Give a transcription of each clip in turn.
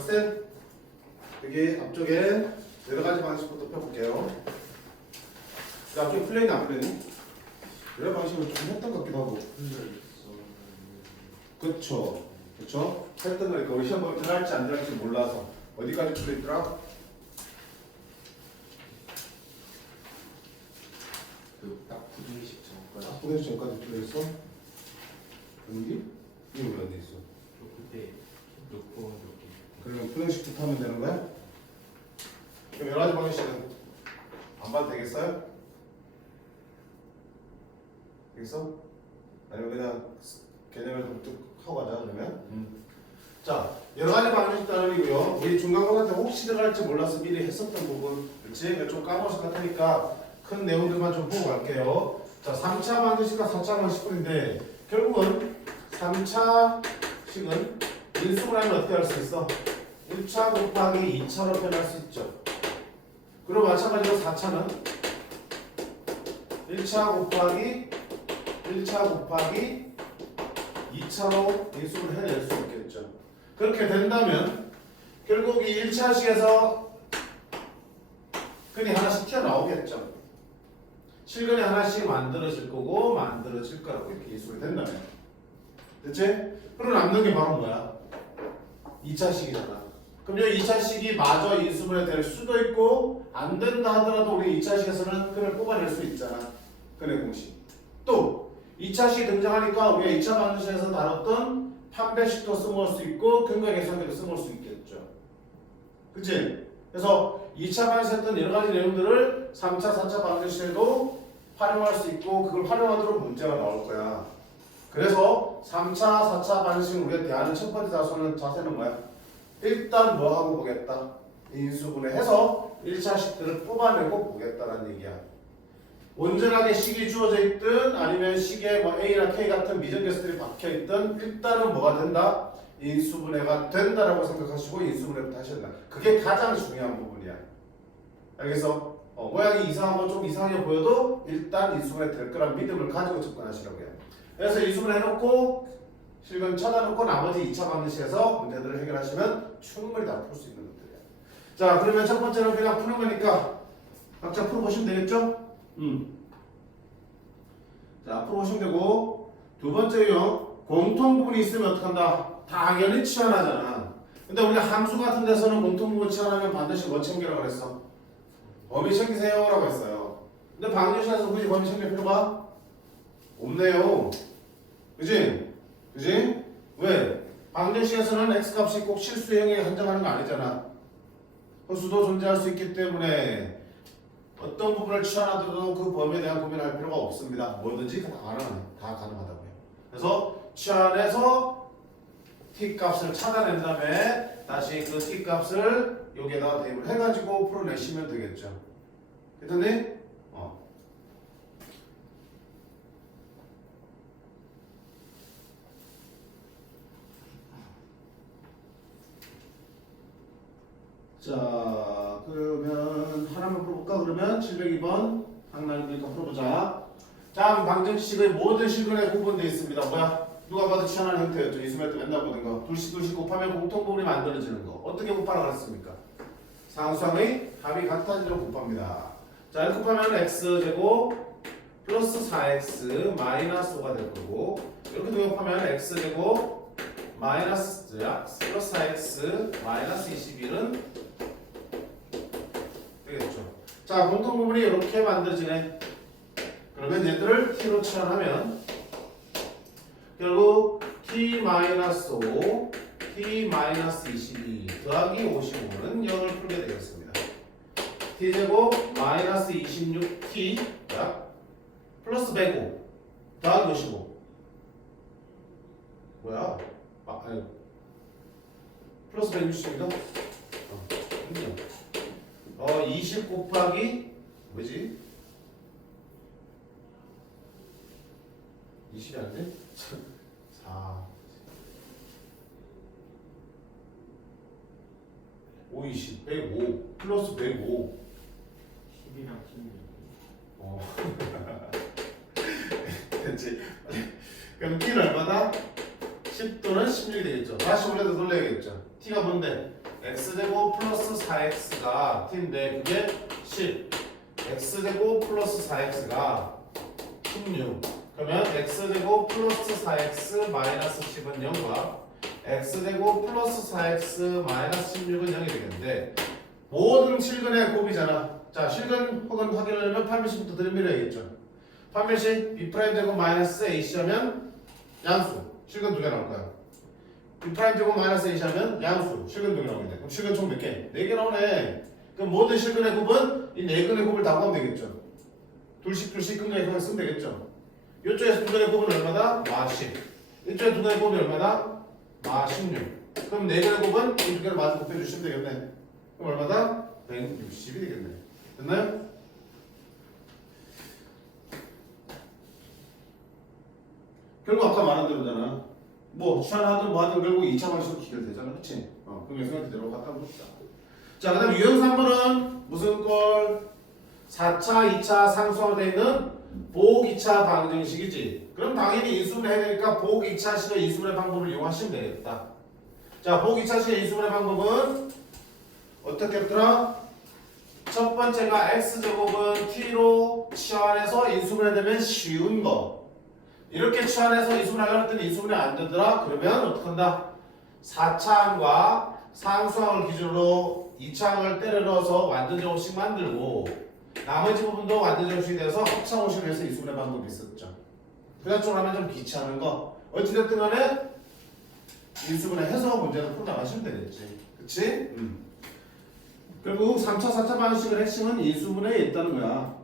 쌤 여기 앞쪽에 여러 가지 방식부터 펴볼게요. 그 앞쪽에 풀려있나 안 풀려있니? 여러 방식을 좀 했던 것 같기도 하고. 그쵸. 그쵸? 했던 거니까 우리 시험 보면 들어갈지 안 들어갈지 몰라서 어디까지 풀려있더라? 그딱 부등식 전까지. 부대식 전까지 풀려있어? 여기? 이거 왜 어디 있어? 그때 놓고 이렇게. 그러면 부등식부터 하면 되는 거야? 그럼 여러 가지 방식은 안 봐도 되겠어요? 되겠어? 아니면 그냥 개념을 좀 하고 가자 그러면? 자, 여러 가지 방식 따르고요. 우리 중간고사 때 혹시 들어갈지 몰라서 미리 했었던 부분, 그렇지? 좀 까먹었을 것 같으니까 큰 내용들만 좀 보고 갈게요. 자, 3차 방정식과 4차 방식뿐인데 결국은 3차식은 인수분해를 하면 어떻게 할 수 있어? 1차 곱하기 2차로 표현할 수 있죠. 그리고 마찬가지로 4차는 1차 곱하기 2차로 인수분해 해낼 수 있겠죠. 그렇게 된다면 결국 이 1차식에서 근이 하나씩 튀어나오겠죠. 실근이 하나씩 만들어질 거고 만들어질 거라고 이렇게 인수분해 된다면. 됐지? 그리고 남는 게 바로 뭐야? 2차식이잖아. 그럼 이 2차식이 마저 인수분해 될 수도 있고 안 된다 하더라도 우리 2차식에서는 근을 뽑아낼 수 있잖아. 근의 공식. 또 2차식이 등장하니까 우리가 2차 방정식에서 다뤘던 판별식도 써먹을 수 있고 근거의 계산기도 써먹을 수 있겠죠. 그치? 그래서 2차 방정식에 했던 여러 가지 내용들을 3차, 4차 방정식에도 활용할 수 있고 그걸 활용하도록 문제가 나올 거야. 그래서 3차, 4차 방정식 우리가 대하는 첫 번째 자세는 뭐야? 일단 뭐 하고 보겠다? 인수분해해서 1차식들을 뽑아내고 보겠다라는 얘기야. 온전하게 식이 주어져 있든 아니면 식에 뭐 A나 K 같은 미정계수들이 박혀 있든 일단은 뭐가 된다? 인수분해가 된다라고 생각하시고 인수분해부터 하신다. 그게 가장 중요한 부분이야. 알겠어? 모양이 이상하고 좀 이상하게 보여도 일단 인수분해 될 거란 믿음을 가지고 접근하시라고요. 그래서 인수분해 해놓고 실근 찾아놓고 나머지 2차 방정식에서 문제들을 해결하시면 충분히 다 풀 수 있는 것들이야. 자, 그러면 첫 번째는 그냥 푸는 거니까 각자 풀어보시면 되겠죠? 자, 풀어보시면 되고 두 번째요. 공통부분이 있으면 어떡한다? 당연히 치환하잖아. 근데 우리가 함수 같은 데서는 공통부분 치환하면 반드시 뭐 챙기라고 그랬어? 범위 챙기세요 라고 했어요. 근데 방정식에서 굳이 범위 챙길 필요가 없네요. 그지? 그지? 왜? 방정식에서는 x값이 꼭 실수형에 한정하는 거 아니잖아. 허수도 존재할 수 있기 때문에 어떤 부분을 치환하더라도 그 범위에 대한 고민할 필요가 없습니다. 뭐든지 다 가능하다고요. 그래서 치환해서 t값을 찾아낸 다음에 다시 그 t값을 여기에다가 대입을 해가지고 풀어내시면 되겠죠. 됐니? 자, 그러면 하나만 풀어볼까? 그러면 702번 항날이니까 풀어보자. 자, 방정식의 모든 실근에 구분되어 있습니다. 뭐야? 누가 봐도 치환하는 형태였죠. 이수면 때 맨날 보는 거. 둘씩 곱하면 공통부분이 만들어지는 거. 어떻게 곱하라고 했습니까? 상수항의 합이 같아지도록 곱합니다. 자, 이렇게 곱하면 x제곱 플러스 4x 마이너스 5가 될 거고 이렇게 곱하면 x제곱 마이너스 플러스 4x 마이너스 21은 되겠죠. 자, 공통 부분이 이렇게 만들어지네. 그러면 얘들을 t로 치환하면 결국 t-5, t-22 더하기 55는 0을 풀게 되겠습니다. t제곱 마이너스 26t 플러스 105 더하기 55 뭐야? 아니 플러스 160이다? 20 곱하기 뭐지? 20이 안 돼? 4 5, 20, 105 플러스 105 10이랑 16. 됐지? 그럼 t는 얼마다? 10 또는 16이 되겠죠. 다시 원래도 돌려야겠죠. t가 뭔데? x제곱 플러스 4x가 t인데 그게 10. x제곱 플러스 4x가 16. 그러면 x제곱 플러스 4x 마이너스 10은 0과 x제곱 플러스 4x 마이너스 16은 0이 되겠는데 모든 실근의 곱이잖아. 자, 실근 혹은 확인하려면 판별식부터 들이밀어야겠죠. 판별식 b' 제곱 마이너스 ac 하면 양수. 실근 2개 나올 거야. b' 제곱 마이너스 ac 하면 양수. 실근 2개 나오겠네. 그럼 실근 총 몇 개? 4개 나오네. 그럼 모든 실근의 곱은 이 4근의 곱을 다 구하면 되겠죠. 둘씩 끈근의 곱을 쓰면 되겠죠. 이쪽에서 2근의 곱은 얼마다? 마 10. 이쪽에 2근의 곱이 얼마다? 마 16. 그럼 4근의 곱은 이 2개를 마저 곱해주시면 되겠네. 그럼 얼마다? 160이 되겠네. 됐나요? 결국 아까 말한 대로잖아. 뭐 추천하든 뭐 하든 결국 2차 방식으로 기결되잖아. 그치? 그럼 생각 그대로 갖다 봅시다. 자, 그 다음 유형 3번은 무슨 꼴? 4차, 2차 상수화로 되어 있는 보호 2차 방정식이지. 그럼 당연히 인수분해 해야 되니까 보호 2차식의 인수분해 방법을 이용하시면 되겠다. 자, 보호 2차식의 인수분해 방법은 어떻게 했더라? 첫 번째가 x제곱은 t로 치환해서 인수분해되면 쉬운 거. 이렇게 치환해서 인수분해하려고 했더니 인수분해 안 되더라? 그러면 어떻게 한다? 4차항과 상수항을 기준으로 2차항을 때려 넣어서 완전제곱식 만들고 나머지 부분도 완전제곱식이 돼서 합차공식을 해서 인수분해 방법이 있었죠. 그다음으로 하면 좀 귀찮은 거. 어찌됐든 간에 인수분해 해서 문제를 풀어나가시면 되겠지. 그치? 결국 3차, 4차 방식의 핵심은 인수분해에 있다는 거야.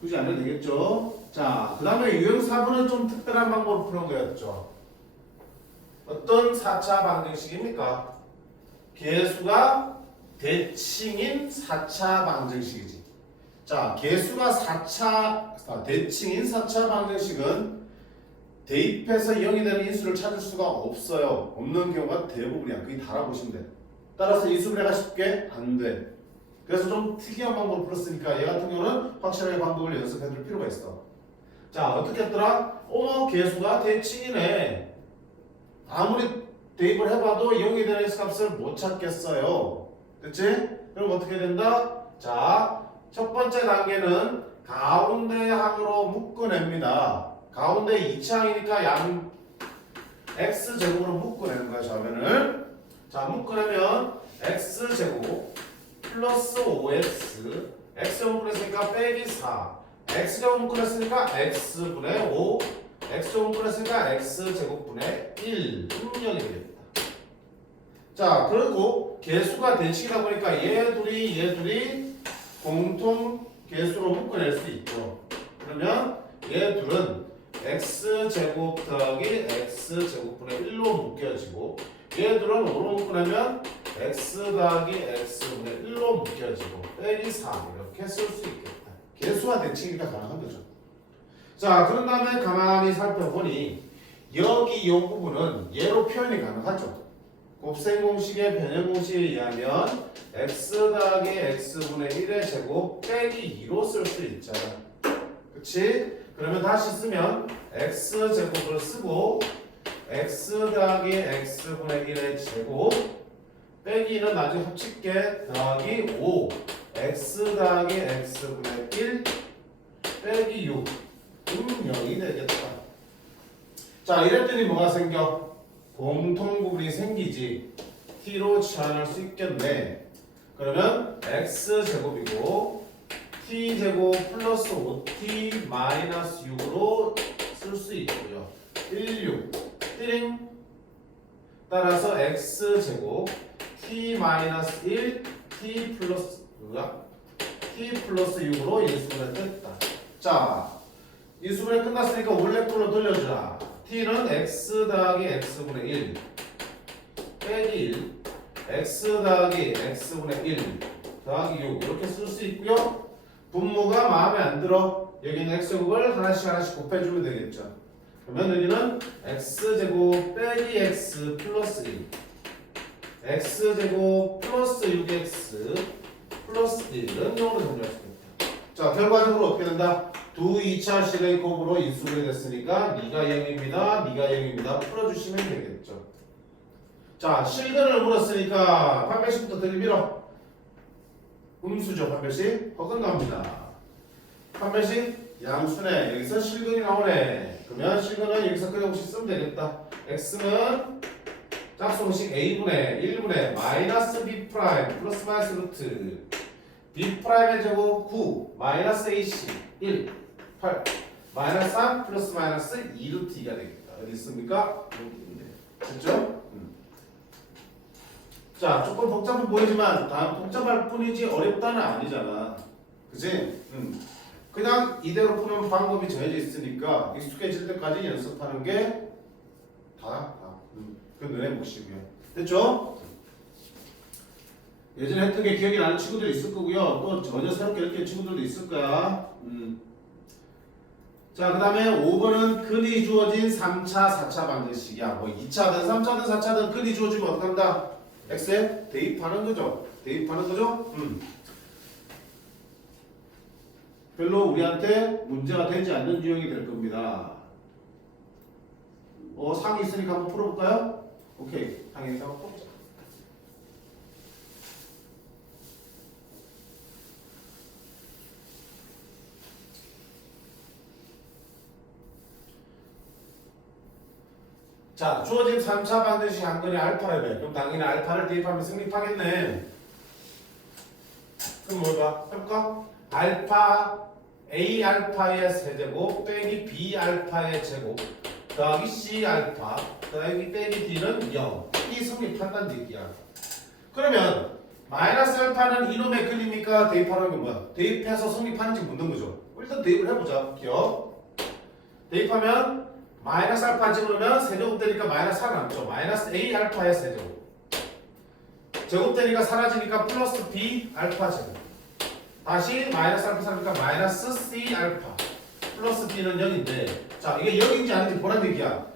굳이 안 해도 되겠죠? 자, 그 다음에 유형 4번은 좀 특별한 방법으로 푸는 거였죠. 어떤 4차 방정식입니까? 개수가 대칭인 4차 방정식이지. 자, 개수가 대칭인 4차 방정식은 대입해서 0이 되는 인수를 찾을 수가 없어요. 없는 경우가 대부분이야. 거의 다라 보시면 돼. 따라서 인수분해가 쉽게 안 돼. 그래서 좀 특이한 방법을 풀었으니까 얘 같은 경우는 확실하게 방법을 연습해 둘 필요가 있어. 자, 어떻게 했더라? 개수가 대칭이네. 아무리 대입을 해봐도 0이 되는 x값을 못 찾겠어요. 그치? 그럼 어떻게 된다? 자, 첫 번째 단계는 가운데 항으로 묶어냅니다. 가운데 2차항이니까 양 x제곱으로 묶어내는 거야, 좌변을. 자, 묶어내면 x제곱 플러스 5x x제곱 묶어냈으니까 빼기 4 x제곱 묶어냈으니까 x분의 5 x제곱 묶어냈으니까 x제곱분의 1 0이 되겠다. 자, 그리고 개수가 대칭이다 보니까 얘 둘이 공통 개수로 묶어낼 수 있죠. 그러면 얘 둘은 x제곱 더하기 x제곱분의 1로 묶여지고 얘들은 5로 묶어내면 x 더하기 x분의 1로 묶여지고 빼기 3 이렇게 쓸 수 있겠다. 개수와 대칭이니까 가능한 거죠. 자, 그런 다음에 가만히 살펴보니 여기 이 부분은 얘로 표현이 가능하죠. 곱셈 공식의 변형 공식에 의하면 x 더하기 x분의 1의 제곱 빼기 2로 쓸 수 있잖아. 그치? 그러면 다시 쓰면 x제곱을 쓰고 x 더하기 x분의 1의 제곱 빼기 2는 나중에 합칠게 더하기 5 x 더하기 x분의 1 빼기 6 0이 되겠다. 자, 이랬더니 뭐가 생겨? 공통부분이 생기지. t로 치환할 수 있겠네. 그러면 x제곱이고 t제곱 플러스 5t 마이너스 6으로 쓸 수 있고요. 16 띠링. 따라서 x제곱 t 마이너스 1 t 플러스 6으로 인수분해 됐다. 자, 인수분해 끝났으니까 원래 꼴로 돌려주라. t는 x 더하기 x분의 1 빼기 1 x 더하기 x분의 1 더하기 6 이렇게 쓸 수 있고요. 분모가 마음에 안 들어. 여기는 x제곱을 하나씩 곱해주면 되겠죠. 그러면 여기는 x제곱 빼기 x 플러스 1 x제곱 플러스 6x 플러스 1은 0으로 정리할 수 있다. 자, 결과적으로 어떻게 된다? 두 2차식의 곱으로 인수분해 됐으니까 니가 0입니다. 니가 0입니다. 풀어주시면 되겠죠. 자, 실근을 물었으니까 판별식부터 들이밀어. 음수죠, 판별식. 허근갑니다. 판별식 양수네. 여기서 실근이 나오네. 그러면 실근은 여기서 그냥 혹시 쓰면 되겠다. x는 짝수공식 a분의 1분의 마이너스 b 프라임 플러스 마이너스 루트 b 프라임의 제곱 9 마이너스 ac 1 8 마이너스 3 플러스 마이너스 2 루트 2가 되겠다. 어디 있습니까? 여기 있네. 됐죠? 자, 조금 복잡해 보이지만 다 복잡할 뿐이지 어렵다는 아니잖아. 그치? 그냥 이대로 푸는 방법이 정해져 있으니까 익숙해질 때까지 연습하는 게 그 눈에 몫이고요. 됐죠? 예전에 했던 게 기억이 나는 친구들이 있을 거고요. 또 전혀 새롭게 이렇게 친구들도 있을 거야. 자, 그 다음에 5번은 근이 주어진 3차, 4차 방정식이야. 뭐 2차든 3차든 4차든 근이 주어지면 어떡한다? x에 대입하는 거죠. 대입하는 거죠. 별로 우리한테 문제가 되지 않는 유형이 될 겁니다. 상이 있으니까 한번 풀어볼까요? 오케이. 상이 한번 풀어보자. 자, 주어진 3차 방정식 한 건이 알파래. 그럼 당연히 알파를 대입하면 성립하겠네. 그럼 뭘 봐? 해볼까? 알파 A 알파의 세제곱 빼기 B 알파의 제곱 더하기 C 알파 더하기 빼기 D는 0. 이 성립한다는 얘기야. 그러면 마이너스 알파는 이놈의 근이니까 대입하는 건 뭐야? 대입해서 성립하는지 묻는 거죠. 일단 대입을 해보자. 기억. 대입하면 마이너스 알파 집으면 세제곱 되니까 마이너스 살아남죠. 마이너스 A 알파의 세제곱. 제곱 되니까 사라지니까 플러스 B 알파 제곱. 다시 마이너스 알파 사니까 마이너스 C 알파 플러스 B는 0인데 자 이게 0인지 아닌지 보란 얘기야.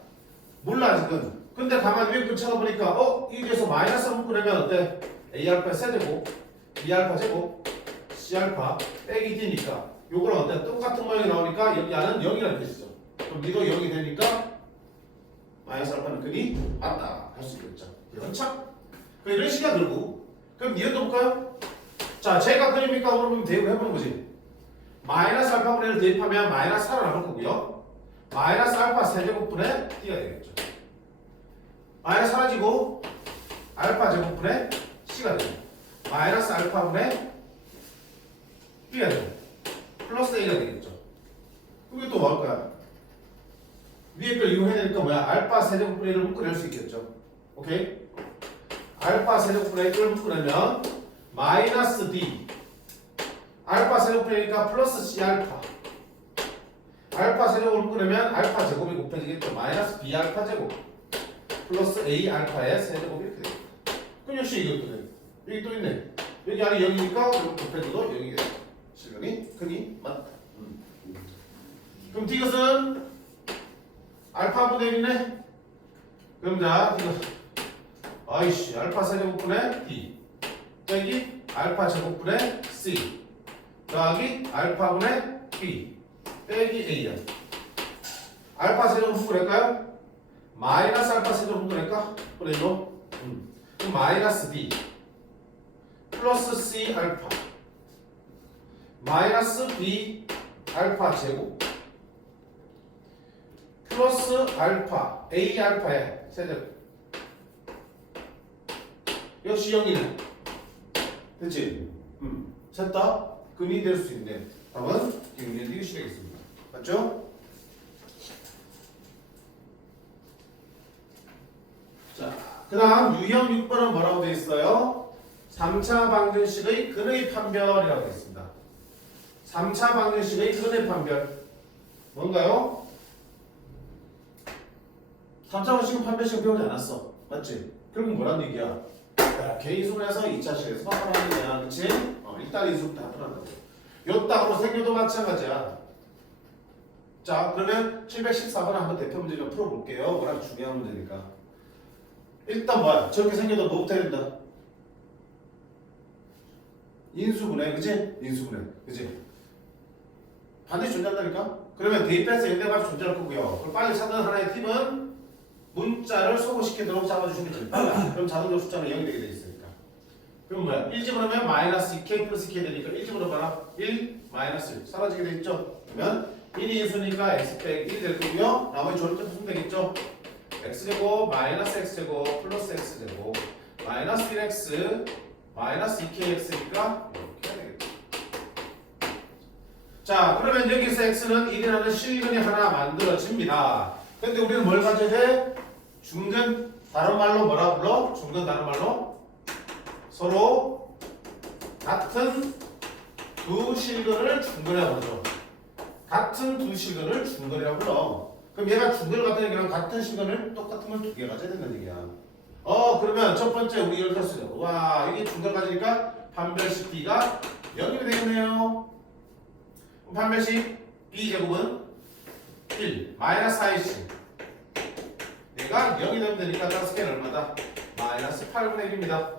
몰라 아직은. 근데 가만히 위에 글 쳐다보니까 이게서 마이너스 묶으려면 어때? A 알파 세제곱 B 알파 제곱 C 알파 빼기 D니까 요거랑 어때? 똑같은 모양이 나오니까 여기 안은 0이라는 뜻이죠. 그럼 이거 0이 되니까 마이너스 알파는 근이 맞다 할 수 있겠죠. 연착. 이런 식이야 결국. 그럼 이해도 볼까요? 자, 제가 그립니까? 그러면 대입을 해보는 거지. 마이너스 알파분의 1을 대입하면 마이너스 살아남을 거고요. 마이너스 알파 세제곱분의 D가 되겠죠. 마이너스 사라지고 알파 제곱분의 C가 되죠. 마이너스 알파분의 B가 되죠. 플러스 A가 되겠죠. 그게 또 뭐 할 거야? 위에 걸 이용해야 되니까 뭐야? 알파 세제곱분의 1을 묶어낼 수 있겠죠. 오케이? 알파 세제곱분의 1을 묶어내면 마이너스 D 알파 세제곱이니까 플러스 C 알파 알파 세제곱을 묶으려면 알파 제곱이 곱해지겠죠. 마이너스 B 알파 제곱 플러스 A 알파의 세제곱이 이렇게 되겠다. 그럼 역시 이것도 돼. 여기 또 있네. 여기 안에 0이니까 곱해져도 0이 돼. 실근이 크니 맞다. 그럼 이것은 알파분의 1이네. 그럼 자 이거 아이씨 알파 세제곱분의 D 빼기 알파 제곱분의 C 더하기 알파분의 B 빼기 A야. 알파 세제곱 묶어낼까요? 마이너스 알파 세제곱 묶어낼까? 그래 이거 그럼 마이너스 D 플러스 C 알파 마이너스 B 알파 제곱 플러스 알파 A 알파의 세제곱 역시 0이네. 됐지? 셋 다 근이 될 수 있네. 답은 기울이는 이것이 되겠습니다. 맞죠? 자, 그 다음 유형 6번은 뭐라고 되어 있어요? 3차 방정식의 근의 판별이라고 되어 있습니다. 3차 방정식의 근의 판별 뭔가요? 3차 방정식은 판별식을 배우지 않았어. 맞지? 결국 뭐란 얘기야? 개인수분해서 2차식에서 하는 거야. 그치? 일단 인수부터 하더라고. 요 땅으로 생겨도 마찬가지야. 자, 그러면 714번 한번 대표 문제 좀 풀어볼게요. 워낙 중요한 문제니까. 일단 뭐야? 저렇게 생겨도 뭐부터 해야 된다? 인수분해, 그치? 인수분해, 그치? 반드시 존재한다니까? 그러면 대입해서 연대값이 존재할 거고요. 그럼 빨리 찾는 하나의 팁은 문자를 소거시키도록 잡아주시면 제일 빨라. 그럼 자동적으로 숫자는 0이 되게 돼 있으니까. 그럼 뭐야? 1 집어넣으면 마이너스 2k 플러스 k 되니까 1 집어넣어봐라. 1 마이너스 1 사라지게 돼 있죠? 그러면 1이 인수니까 x 빼기 1이 될 거고요. 나머지 조립점 쓰면 되겠죠? x제곱 마이너스 x제곱 플러스 x제곱 마이너스 1x 마이너스 2kx니까 이렇게 해야 되겠죠. 자, 그러면 여기서 x는 1이라는 실근이 하나 만들어집니다. 근데 우리는 뭘 가져야 돼? 중근, 다른 말로 뭐라 불러? 중근 다른 말로 서로 같은 두 실근을 중근이라고 부르죠. 같은 두 실근을 중근이라고 불러. 그럼 얘가 중근을 갖다 얘기랑 같은 실근을 똑같은 걸 두 개 가져야 된다는 얘기야. 그러면 첫 번째 우리 이렇게 쓰죠. 와, 이게 중근을 가지니까 판별식 b가 0이 되겠네요. 판별식 b제곱은 1 마이너스 4이지 얘가 0이 되면 되니까 따라서 걔는 얼마다? 마이너스 8분의 1입니다.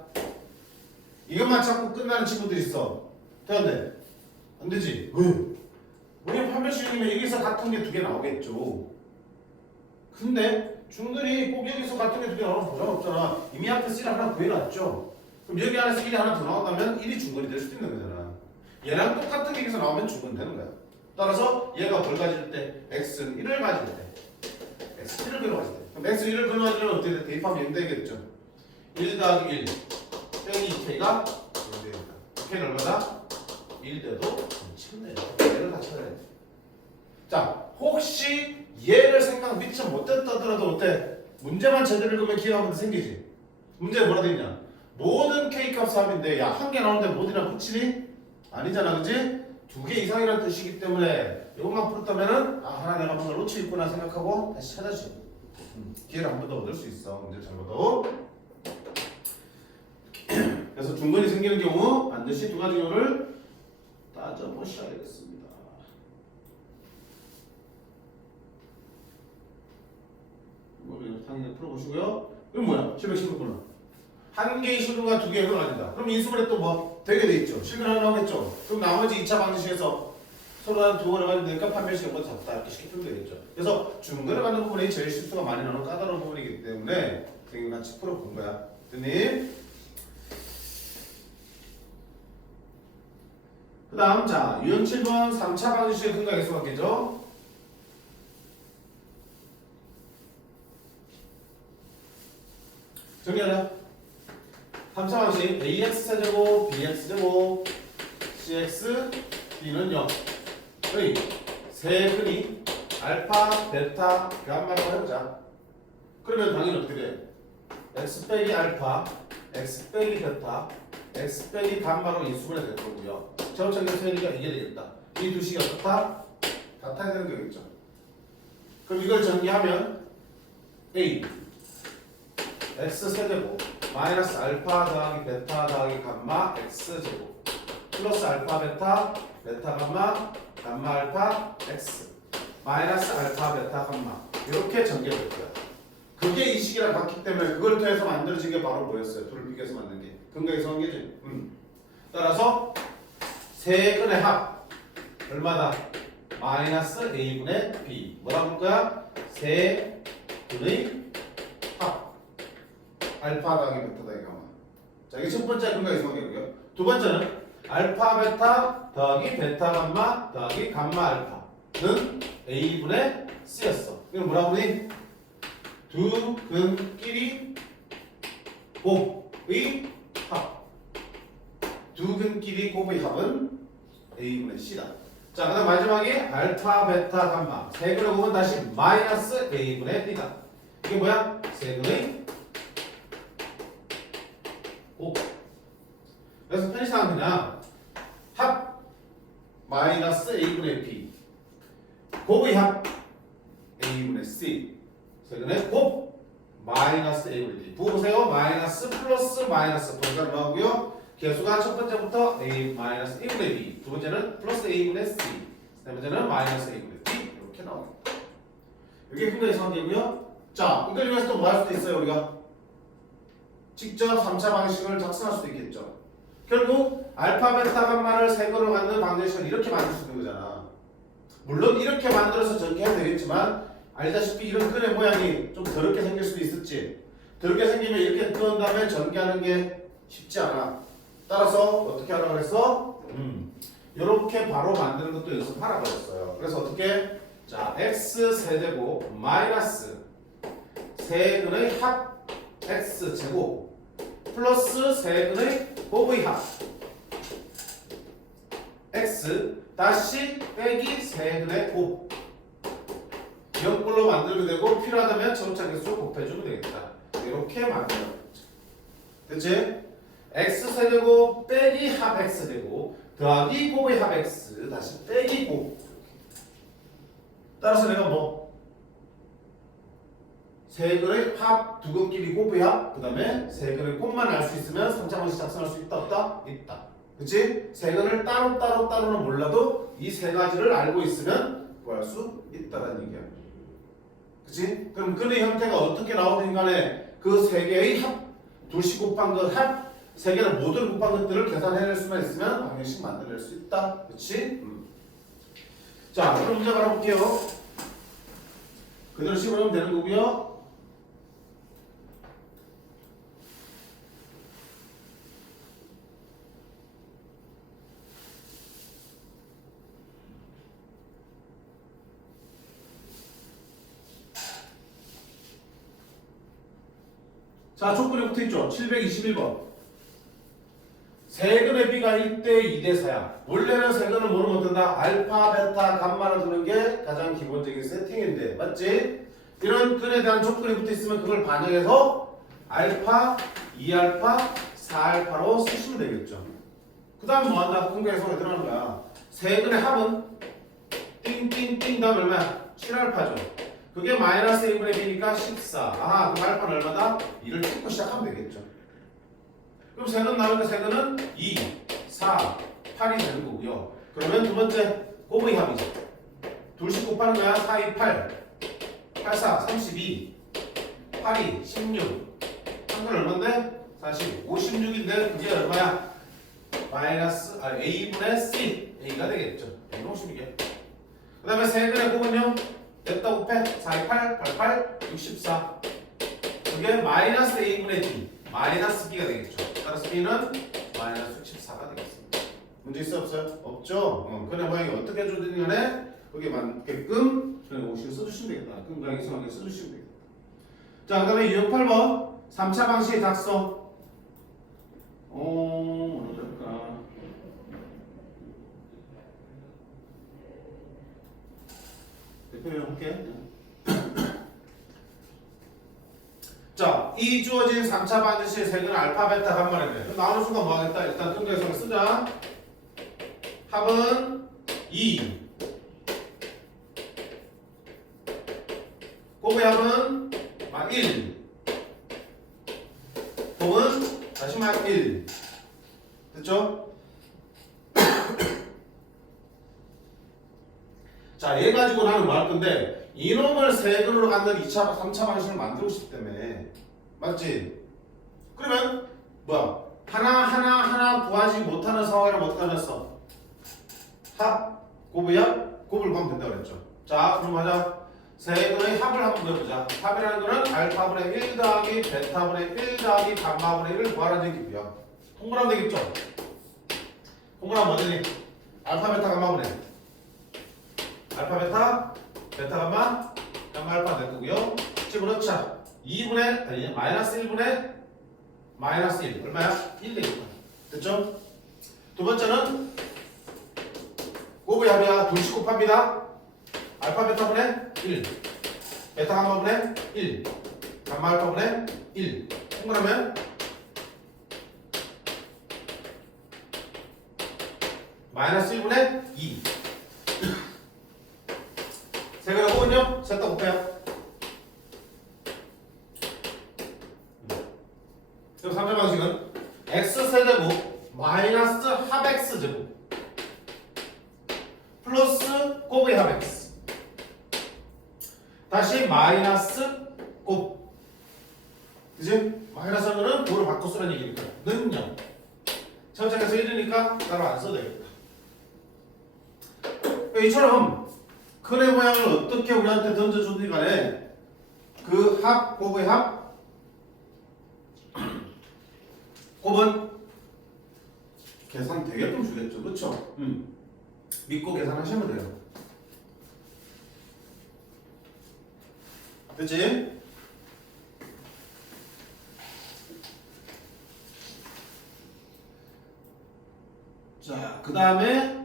이것만 찾고 끝나는 친구들이 있어. 되었네? 안 되지? 왜? 우리 판별식이면 여기서 같은 게 두 개 나오겠죠. 근데 중들이 꼭 여기서 같은 게 두 개 나오는 보장 없잖아. 이미 앞에 1 하나 구해놨죠. 그럼 여기 안에서 1이 하나 더 나온다면 1이 중근이 될 수도 있는 거잖아. 얘랑 똑같은 게 여기서 나오면 중근 되는 거야. 따라서 얘가 뭘 가질 때? x는 1을 가질 때 x 1을 가질 때 그럼 x 1을 근화하려면 어떻게 돼? 대입하면 0 되겠죠. 1 더하기 1 빼기 2k가 0 됩니다. k는 얼마다? 1 돼도 괜찮네. 얘를 다 찾아야 돼. 자, 혹시 얘를 생각 미처 못했다더라도 어때? 문제만 제대로 읽으면 기회가 한 번 더 생기지. 문제가 뭐라 돼 있냐? 모든 k 값 3인데 야, 한 개 나오는데 모두나 붙이니? 아니잖아, 그지? 두 개 이상이라는 뜻이기 때문에 이것만 풀었다면은 하나 내가 뭔가 놓치고 있구나 생각하고 다시 찾아주지. 기회를 한 번 더 얻을 수 있어. 문제 잘 봐도. 그래서 중근이 생기는 경우 반드시 두 가지 경우를 따져보셔야 되겠습니다. 이걸 당연히 풀어보시고요. 그럼 뭐야? 716분은 한 개의 실근과 두 개의 근을 가진다. 그럼 인수분해 또 뭐? 되게 돼 있죠. 실근 하나 나오겠죠. 그럼 나머지 2차 방정식에서 서로 다른 두 개를 가지니까 판별식을 먼저 잡다 이렇게 쉽게 풀면 되겠죠. 그래서 중근을 갖는 부분이 제일 실수가 많이 나는 까다로운 부분이기 때문에 지금 같이 풀어본 거야. 됐니? 그 다음 자 유형 7번 3차 방정식의 근과 계수관계죠. 정리하자. 3차 방식 ax세제곱 bx제곱 cx b는 0의 세 근이 알파, 베타, 감마라고 해보자. 그러면 당연히 어떻게 돼? x 빼기 알파, x 빼기 베타, x 빼기 감마로 인수분해 될 거고요. 제곱창 계수니까 이게 되겠다. 이 두 식이 어떻다? 같아야 되는 거겠죠. 그럼 이걸 전개하면 a x 세제곱 마이너스 알파 더하기 베타 더하기 감마 x 제곱 플러스 알파 베타 베타 감마 감마 알파 x 마이너스 알파 베타 감마 이렇게 전개될 거야. 그게 이 식이랑 같기 때문에 그걸 통해서 만들어진 게 바로 뭐였어요? 둘을 비교해서 만든 게 근거에서 한 게지. 따라서 세 근의 합 얼마다? 마이너스 a분의 b 뭐라고 볼 거야? 세 근의 합 알파 더하기 베타 더하기 감마. 자, 이게 첫 번째 근거에서 한 게고요. 두 번째는 알파 베타 더하기 베타 감마 더하기 감마 알파는 a분의 c였어. 이건 뭐라고 그러니? 두 근끼리 곱의 합. 두 근끼리 곱의 합은 a분의 c다. 자, 그다음 마지막에 알파 베타 감마 세 근의 곱은 다시 마이너스 a분의 b다. 이게 뭐야? 세 근의 곱. 그래서 편의상 그냥 합 마이너스 a분의 b 곱의 합 a분의 c 세근의 곱 마이너스 a분의 b 부어보세요. 마이너스 플러스 마이너스 분자로 나오고요. 개수가 첫 번째부터 a 마이너스 a분의 b 두 번째는 플러스 a분의 c 세 번째는 마이너스 a분의 b 이렇게 나옵니다. 이게 근거의 상황이고요. 자, 이걸 이용해서 또 뭐 할 수도 있어요. 우리가 직접 3차 방식을 작성할 수도 있겠죠. 결국 알파 베타 감마를 세 근으로 갖는 방정식을 이렇게 만들 수 있는 거잖아. 물론 이렇게 만들어서 전개해도 되겠지만 알다시피 이런 끈의 모양이 좀 더럽게 생길 수도 있었지. 더럽게 생기면 이렇게 끈 다음에 전개하는 게 쉽지 않아. 따라서 어떻게 하라고 그랬어? 이렇게 바로 만드는 것도 연습하라고 그랬어요. 그래서 어떻게? 자, x 세제곱 마이너스 세근의 합 x 제곱 플러스 세근의 곱의 합 x 다시 빼기 세근의 곱 이런 걸로 만들면 되고 필요하다면 점차계수 곱해주면 되겠다. 이렇게 만들어. 됐지? x 세제곱 빼기 합 x 제곱 더하기 곱의 합 x 다시 빼기 곱. 따라서 내가 뭐 세근의 합 두 곱끼리 곱의 합 그 다음에 세근의 곱만 알 수 있으면 3차 방식 작성할 수 있다 없다? 있다. 그치? 세근을 따로는 몰라도 이 세 가지를 알고 있으면 구할 수 있다는 얘기야. 그치? 그럼 근의 형태가 어떻게 나오든 간에 그 세 개의 합 둘씩 곱한 그 합 세 개를 모두 곱한 것들을 계산해낼 수만 있으면 방정식 만들어낼 수 있다. 그치? 자, 그럼 문제 바라볼게요. 그대로 씹으면 되는 거고요. 자, 조건에 붙어있죠. 721번. 세근의 비가 1대 2대 4야. 원래는 세근을 뭐로 못 든다? 알파, 베타, 감마를 두는 게 가장 기본적인 세팅인데, 맞지? 이런 근에 대한 조건이 붙어있으면 그걸 반영해서 알파, 2알파, 4알파로 쓰시면 되겠죠. 그 다음 뭐 한다? 공개해서 들어가는 거야. 세근의 합은 띵띵띵 다음 얼마야? 7알파죠. 그게 마이너스 1분의 b니까 14. 아, 그럼 알파는 얼마다? 2를 찍고 시작하면 되겠죠. 그럼 세근 나오니까 세근은 2, 4, 8이 되는 거고요. 그러면 두 번째 곱의 합이죠. 둘씩 곱하는 거야. 4, 2, 8, 8, 4, 32, 8, 2, 16. 한근 얼마인데? 40, 56인데 그게 얼마야? 마이너스 a분의 c, a가 되겠죠. a는 56이야. 그 다음에 세근의 곱은요? 냅다 곱해 4, 2, 8, 8, 8, 64. 그게 마이너스 a분의 b, 마이너스 b가 되겠죠. 따라서 b는 마이너스 64가 되겠습니다. 문제 있어 없어요? 없죠? 근의 모양이 어떻게 해주든 간에 거기에 맞게끔 그냥 오시를 써주시면 되겠다. 끈강이 성하게 써주시면 되겠다. 자, 그 다음에 유형 8번 3차 방식의 작성. 어떨까? 대표를 할게. 자, 이 주어진 3차 반드시 세근은 알파, 베타, 감마래 돼. 나오는 순간 뭐 하겠다? 일단 끈적성을 쓰자. 합은 2. 곱의 합은 1. 곱은 다시 1. 됐죠? 자, 얘 가지고 나는 뭐 할 건데 이놈을 세근으로 갖는 2차, 3차 방식을 만들고 싶기 때문에 맞지? 그러면 뭐야? 하나 구하지 못하는 상황이라면 어떻게 하겠어? 합, 곱이야? 곱을 구하면 된다고 그랬죠. 자, 그럼 하자. 세근의 합을 한번 넣어보자. 합이라는 거는 알파분의 1 더하기 베타분의 1 더하기 감마분의 1을 구하라는 얘기고요. 통분하면 되겠죠? 통분하면 뭐되니? 알파, 베타, 감마분의 알파, 베타, 베타, 감마, 감마, 알파 될 거고요. 집어넣자. 2분의 아니 마이너스 1분의 마이너스 1 얼마야? 1 되겠다. 됐죠? 두 번째는 곱의 합이야. 둘씩 곱합니다. 알파 베타분의 1 베타 감마분의 1 감마 알파분의 1 통분하면 마이너스 1분의 2 세근의 곱은요? 셋 다 곱해요. 그럼 3차 방식은 x세제곱 마이너스 합 x제곱 플러스 곱의 합 x 다시 마이너스 곱 그지? 마이너스 하면은 도를 바꿔 쓰라는 얘기니까 는 0 처음장에서 1이니까 따로 안 써도 되겠다. 이처럼 큰의 모양을 어떻게 우리한테 던져주든 간에 그 합, 곱의 합, 곱은 계산 되게끔 주겠죠. 그렇죠? 믿고 계산하시면 돼요. 그치? 자, 그 다음에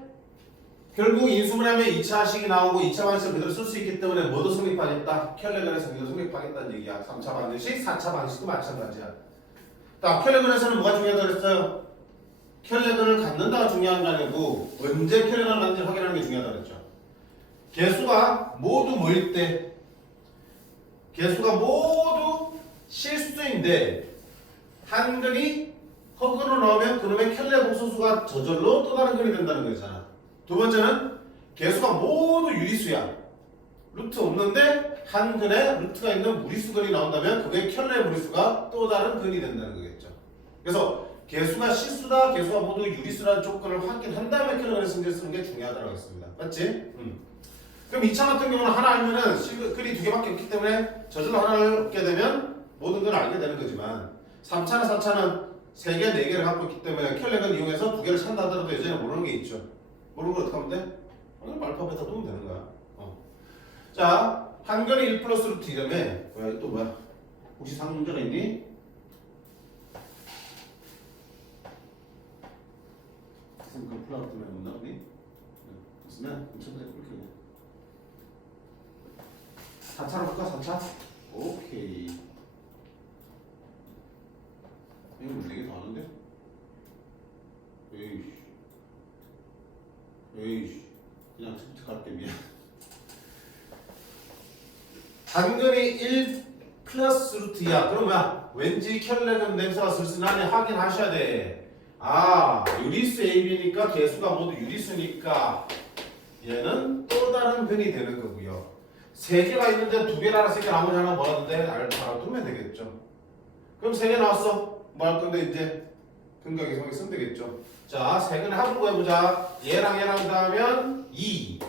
결국 인수분해하면 2차 식이 나오고 2차 방식을 그대로 쓸 수 있기 때문에 뭐도 성립하겠다? 켈레건에서 그대로 성립하겠다는 얘기야. 3차 방식, 4차 방식도 마찬가지야. 자, 켈레건에서는 뭐가 중요하다고 그랬어요? 켈레건을 갖는다가 중요한 게 아니고 언제 켈레건을 갖는지 확인하는 게 중요하다고 그랬죠. 개수가 모두 뭐일 때? 개수가 모두 실수인데 한 근이 허근으로 나오면 그놈의 켈레 복소수가 저절로 또 다른 근이 된다는 거잖아. 두 번째는 개수가 모두 유리수야. 루트 없는데 한 근에 루트가 있는 무리수근이 나온다면 그게 켈레 무리수가 또 다른 근이 된다는 거겠죠. 그래서 개수가 실수다, 개수가 모두 유리수라는 조건을 확인한 다음에 켈레근을 쓰는 게 중요하다고 했습니다. 맞지? 그럼 2차 같은 경우는 하나 알면은 글이 2개밖에 없기 때문에 저절로 하나를 얻게 되면 모든 걸 알게 되는 거지만 3차나 4차는 3개, 4개를 갖고 있기 때문에 켈레근 이용해서 2개를 찾는다 하더라도 예전에 모르는 게 있죠. 모르는 걸 어떻게 하면 돼? 그냥 알파벳 다 놓으면 되는 거야. 자, 한 근이 1 플러스 루트 이름에 뭐야? 또 뭐야? 혹시 상 문제가 있니? 선생님 그 플라워 때문에 못 나오니? 있으면 천천히 꿀게. 4차로 볼까? 4차? 오케이. 이거 4개 더 하는데? 에이씨. 그냥 처음부터 갈게 미안. 단근이 1 플러스 루트야. 그럼 뭐야? 왠지 켈레근 냄새가 슬슬 나네. 확인하셔야 돼. 아, 유리수 AB니까 개수가 모두 유리수니까 얘는 또 다른 근이 되는 거고요. 3개가 있는데 2개를 하나, 3개 나머지 하나 뭐라는데 알파로 두면 되겠죠. 그럼 3개 나왔어. 뭐 할 건데 이제 근각의 성에 쓰면 되겠죠. 자, 3근의 합을 구해보자. 얘랑 더하면 2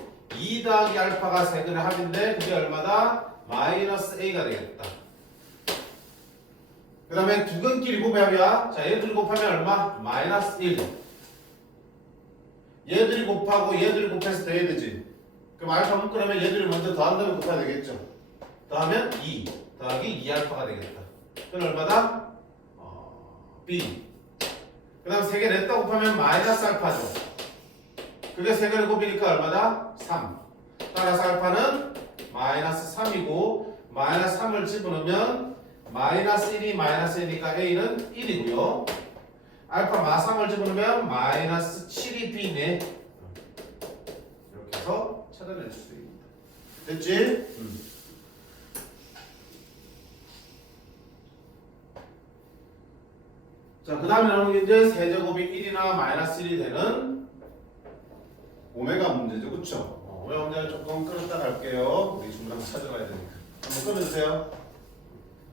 더하기 알파가 3근의 합인데 그게 얼마다? 마이너스 A가 되겠다. 그 다음에 2근끼리 곱해야 자, 얘들이 곱하면 얼마? 마이너스 1. 얘들이 곱하고 얘들이 곱해서 돼야 되지. 그럼 알파 묶으려면 얘들이 먼저 더한 다음에 곱해야 되겠죠. 더하면 2 더하기 2알파가 되겠다. 그건 얼마다? B. 그 다음 3개 냈다 곱하면 마이너스 알파죠. 그게 3개를 곱이니까 얼마다? 3. 따라서 알파는 마이너스 3이고 마이너스 3을 집어넣으면 마이너스 1이 마이너스 1이니까 A는 1이고요. 알파 마3을 집어넣으면 마이너스 7이 B네. 이렇게 해서 찾아낼 수 있습니다. 됐지? 자, 그 다음에 나오는 게 이제 세제곱이 1이나 마이너스 1이 되는 오메가 문제죠. 그쵸? 오메가 문제는 조금 끌었다 갈게요. 우리 친구랑 찾아가야 되니까. 한번 끊어주세요.